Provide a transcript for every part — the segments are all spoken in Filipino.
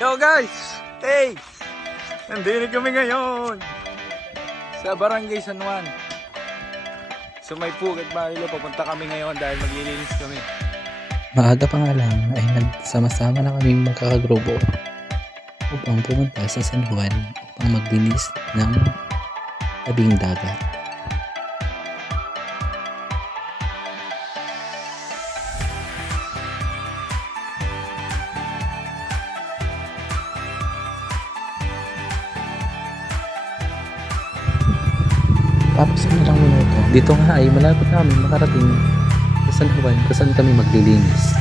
Yo guys! Hey! Nandito kami ngayon sa Barangay San Juan. So may Phuket Barilo, papunta kami ngayon dahil maglilinis kami. Maaga pa nga lang ay nagsama-sama na kaming magkakagrupo upang pumunta sa San Juan upang maglinis ng tabing dagat. Tapos ilang minuto, dito nga ay malapit namin makarating sa San Juan kung saan kami maglilinis.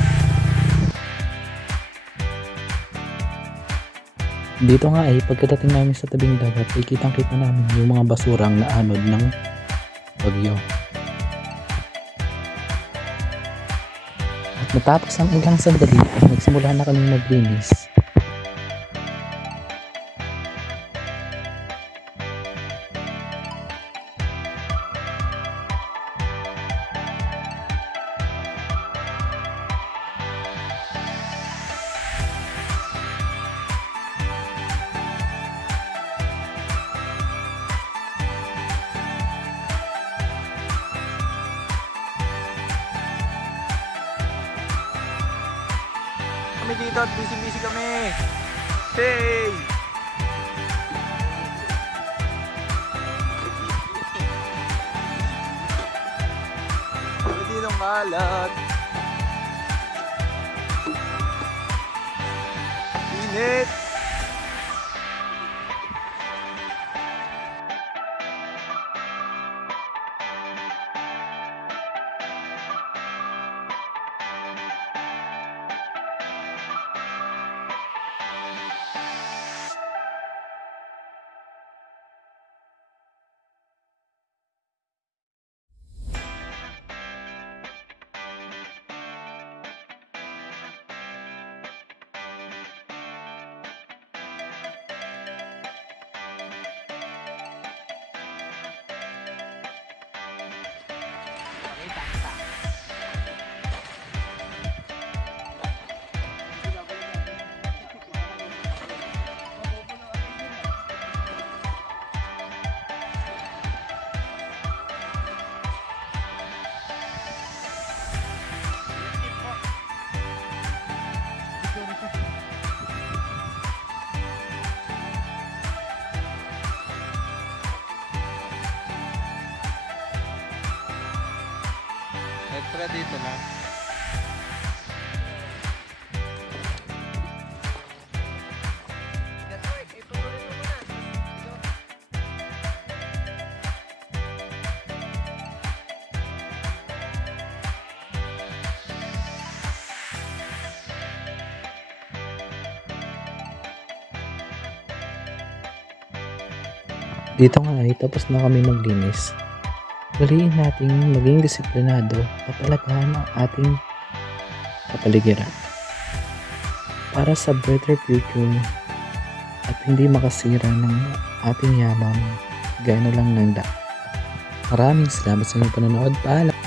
Dito nga ay pagkadating namin sa tabing dagat ay kitang-kita namin yung mga basurang naanod ng bagyo. At matapos ang ilang sandali ay nagsimula na kami maglinis. Kami dito at busy kami. Hey! Kami dito ng kalat. Init! Extra dito na. Dito nga ay tapos na kami maglinis. Uliin nating maging disiplinado at alagaan ang ating kapaligiran para sa better future at hindi makasira ng ating yaman gaya na lang ng dapat. Maraming salamat sa inyong panonood. Paalam!